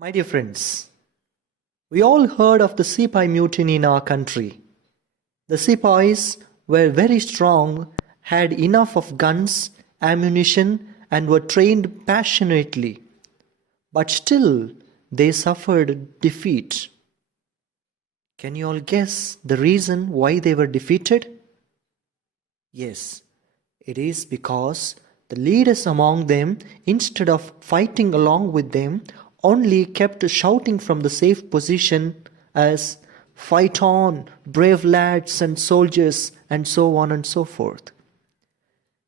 My dear friends, we all heard of the Sepoy mutiny in our country. The Sepoys were very strong, had enough of guns, ammunition, and were trained passionately. But still, they suffered defeat. Can you all guess the reason why they were defeated? Yes, it is because the leaders among them, instead of fighting along with them, only kept shouting from the safe position as "Fight on, brave lads and soldiers," and so on and so forth.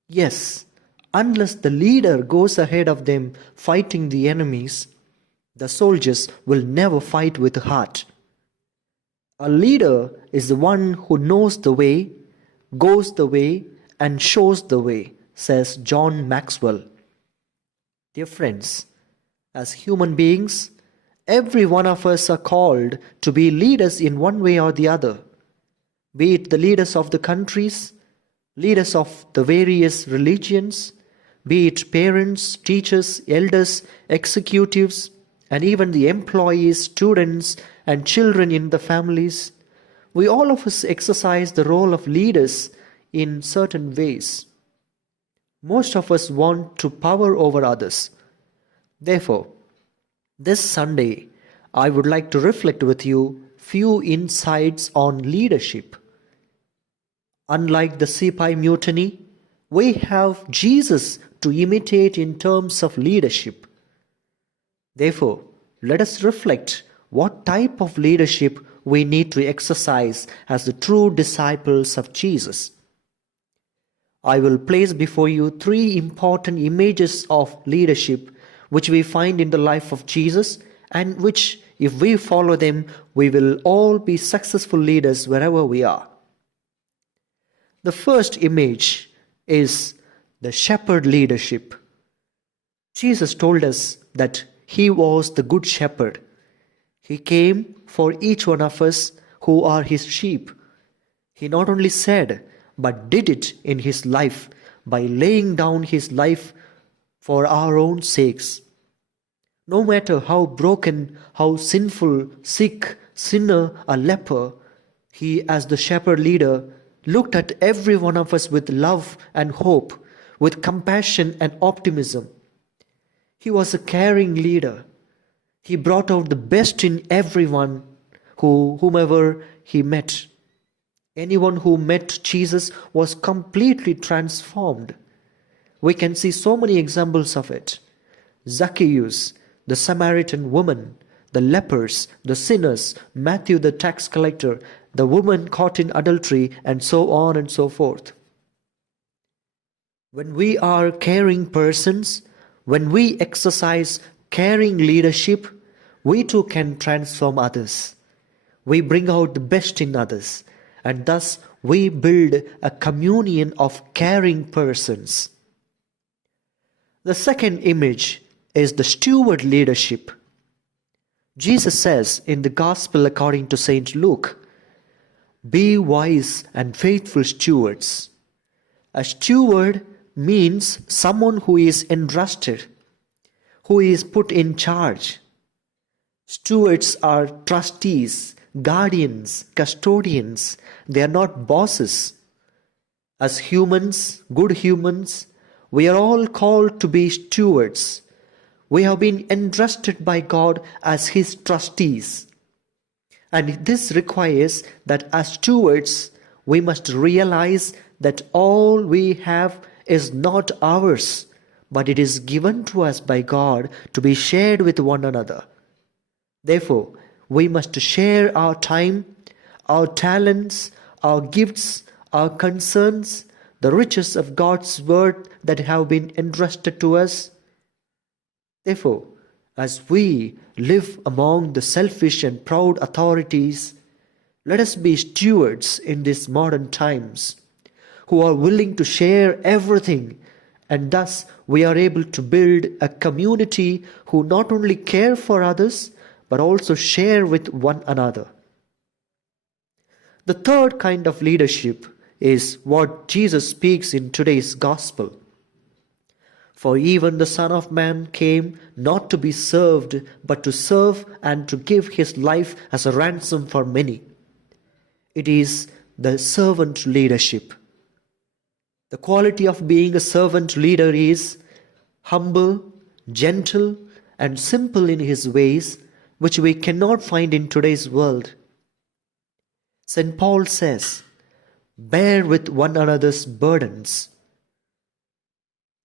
Yes, unless the leader goes ahead of them fighting the enemies, the soldiers will never fight with heart. A leader is the one who knows the way, goes the way, and shows the way, says John Maxwell. Dear friends, as human beings, every one of us are called to be leaders in one way or the other, be it the leaders of the countries, leaders of the various religions, be it parents, teachers, elders, executives, and even the employees, students, and children in the families. We all of us exercise the role of leaders in certain ways. Most of us want to power over others. Therefore, this Sunday, I would like to reflect with you few insights on leadership. Unlike the Sepoy mutiny, we have Jesus to imitate in terms of leadership. Therefore, let us reflect what type of leadership we need to exercise as the true disciples of Jesus. I will place before you three important images of leadership which we find in the life of Jesus, and which, if we follow them, we will all be successful leaders wherever we are. The first image is the shepherd leadership. Jesus told us that He was the good shepherd. He came for each one of us who are His sheep. He not only said, but did it in His life by laying down His life for our own sakes. No matter how broken, how sinful, sick, sinner, or leper, He, as the shepherd leader, looked at every one of us with love and hope, with compassion and optimism. He was a caring leader. He brought out the best in everyone, whomever He met. Anyone who met Jesus was completely transformed. We can see so many examples of it. Zacchaeus, the Samaritan woman, the lepers, the sinners, Matthew the tax collector, the woman caught in adultery, and so on and so forth. When we are caring persons, when we exercise caring leadership, we too can transform others. We bring out the best in others, and thus we build a communion of caring persons. The second image is the steward leadership. Jesus says in the Gospel according to St. Luke, "Be wise and faithful stewards." A steward means someone who is entrusted, who is put in charge. Stewards are trustees, guardians, custodians. They are not bosses. As humans, good humans, we are all called to be stewards. We have been entrusted by God as His trustees. And this requires that as stewards, we must realize that all we have is not ours, but it is given to us by God to be shared with one another. Therefore, we must share our time, our talents, our gifts, our concerns, the riches of God's word that have been entrusted to us. Therefore, as we live among the selfish and proud authorities, let us be stewards in these modern times, who are willing to share everything, and thus we are able to build a community who not only care for others, but also share with one another. The third kind of leadership is what Jesus speaks in today's Gospel. For even the Son of Man came not to be served, but to serve and to give his life as a ransom for many. It is the servant leadership. The quality of being a servant leader is humble, gentle, and simple in his ways, which we cannot find in today's world. St. Paul says, "Bear with one another's burdens."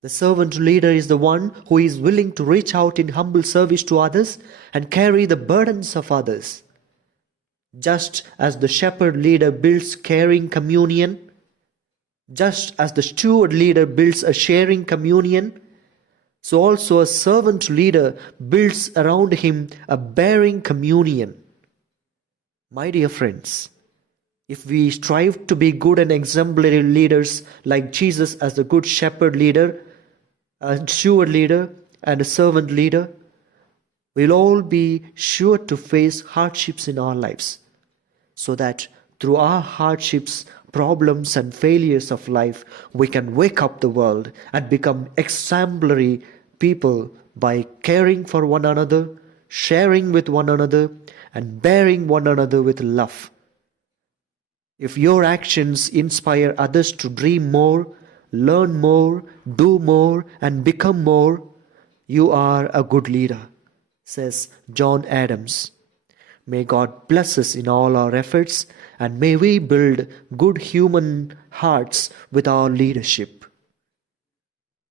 The servant leader is the one who is willing to reach out in humble service to others and carry the burdens of others. Just as the shepherd leader builds caring communion, just as the steward leader builds a sharing communion, so also a servant leader builds around him a bearing communion. My dear friends, if we strive to be good and exemplary leaders like Jesus as the good shepherd leader, a steward leader, and a servant leader, we'll all be sure to face hardships in our lives, so that through our hardships, problems, and failures of life, we can wake up the world and become exemplary people by caring for one another, sharing with one another, and bearing one another with love. If your actions inspire others to dream more, learn more, do more, and become more, you are a good leader, says John Adams. May God bless us in all our efforts, and may we build good human hearts with our leadership.